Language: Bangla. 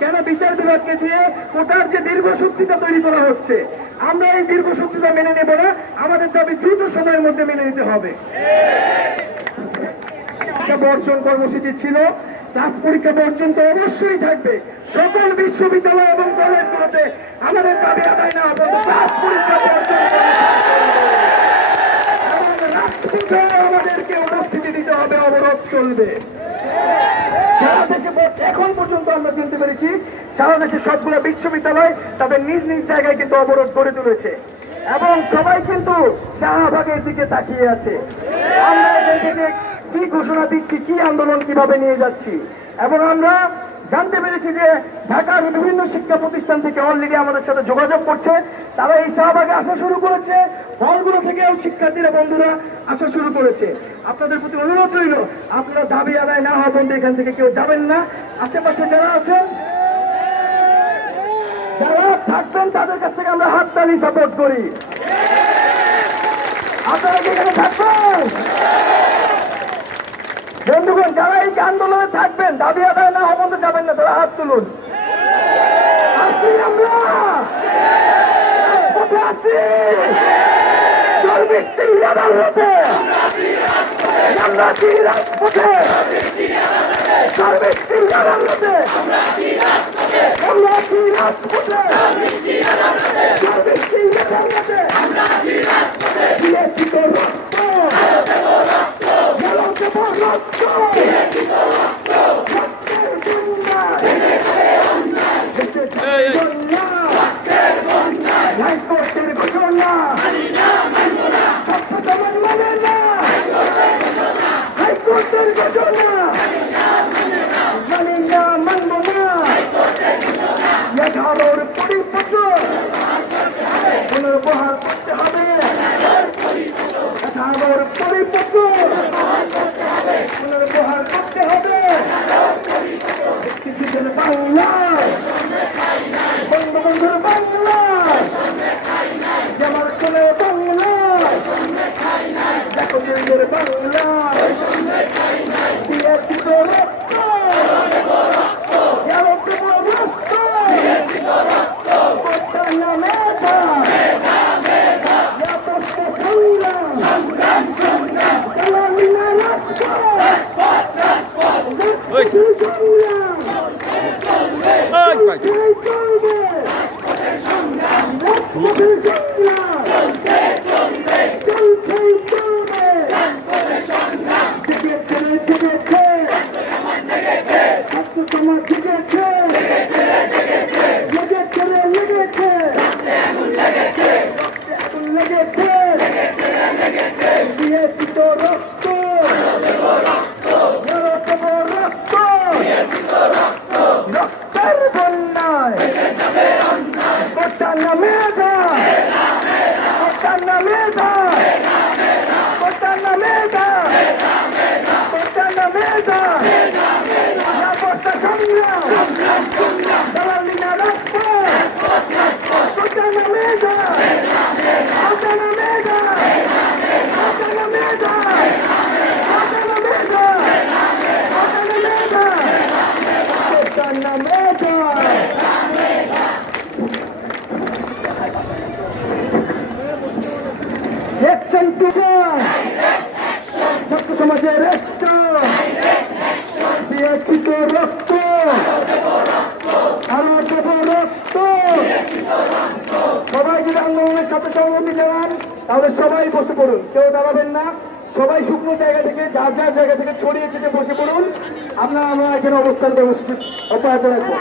কেন বিচার বিভাগকে দিয়ে কোটার যে দীর্ঘসূত্রিতা তৈরি করা হচ্ছে, আমরা এই দীর্ঘসূত্রিতা মেনে নেব না। আমাদের দাবি দ্রুত সময়ের মধ্যে মেনে নিতে হবে। বর্জন কর্মসূচি ছিল, ক্লাস পরীক্ষা বর্জন তো অবশ্যই থাকবে। সকল বিশ্ববিদ্যালয় এবং কলেজগুলোতে আমাদের দাবি আদায় না হবে, ক্লাস পরীক্ষা বর্জন রাজপথে আমাদেরকে উপস্থিতি দিতে হবে, অবরোধ চলবে। সারা দেশে এখন পর্যন্ত আমরা চিনতে পেরেছি সারা দেশের সবগুলো বিশ্ববিদ্যালয় তাদের নিজ নিজ জায়গায় কিন্তু অবরোধ গড়ে তুলেছে এবং সবাই কিন্তু শাহবাগের দিকে তাকিয়ে আছে। আমরা এখান থেকে কি ঘোষণা দিচ্ছি, কি আন্দোলন কিভাবে নিয়ে যাচ্ছি, এবং আমরা জানতে পেরেছি যে ঢাকার বিভিন্ন শিক্ষা প্রতিষ্ঠান থেকে অলরেডি আমাদের সাথে যোগাযোগ করছে, তারা এই শাহবাগে আসা শুরু করেছে। হলগুলো থেকেও শিক্ষার্থীরা বন্ধুরা আসা শুরু করেছে। আপনাদের প্রতি অনুরোধ রইল, আপনারা দাবি আদায় না হওয়া পর্যন্ত এখান থেকে কেউ যাবেন না। আশেপাশে যারা আছেন, যারা থাকবেন, তাদের কাছ থেকে আমরা হাততালি সাপোর্ট করি। আপনারা কি এখানে থাকবেন? বন্ধুগণ, যারা এই আন্দোলনে থাকবেন, দাবি আদায় না হওয়া পর্যন্ত যাবেন না, তারা হাত তুলুন। আসি আমরা, রাজপথে আসি, 24টি আদালতে আমরা আছি, রাজপথে 24টি আদালতে আমরা আছি, রাজপথে 24টি আদালতে দিয়েছি তো রক্ত, রক্ত হাইকোর্টের ঘোষণা মানে না, হাইকোর্টের ঘোষণা মানে না, মানব না। 11র পরিপত্র পুনর্বহাল করতে হবে, 11র পরিপত্র পুনর্বহাল করতে হবে। বাংলায় বঙ্গবন্ধুর বাংলায় যেমন চলে বাংলায়, দেখো চন্দ্রের বাংলায় দিয়েছি তো রক্ত, ছাত্র সমাজের দিয়েছি তো রক্ত, আরো দেব রক্ত। সবাই যদি আন্দোলনের সাথে সংহতি জানান, তাহলে সবাই বসে পড়ুন, কেউ দাঁড়াবেন না। সবাই শুকনো জায়গা থেকে, যার যার জায়গা থেকে ছড়িয়ে ছিটিয়ে বসে পড়ুন। আমরা এখানে অবস্থান কর্মসূচি অব্যাহত রাখবো।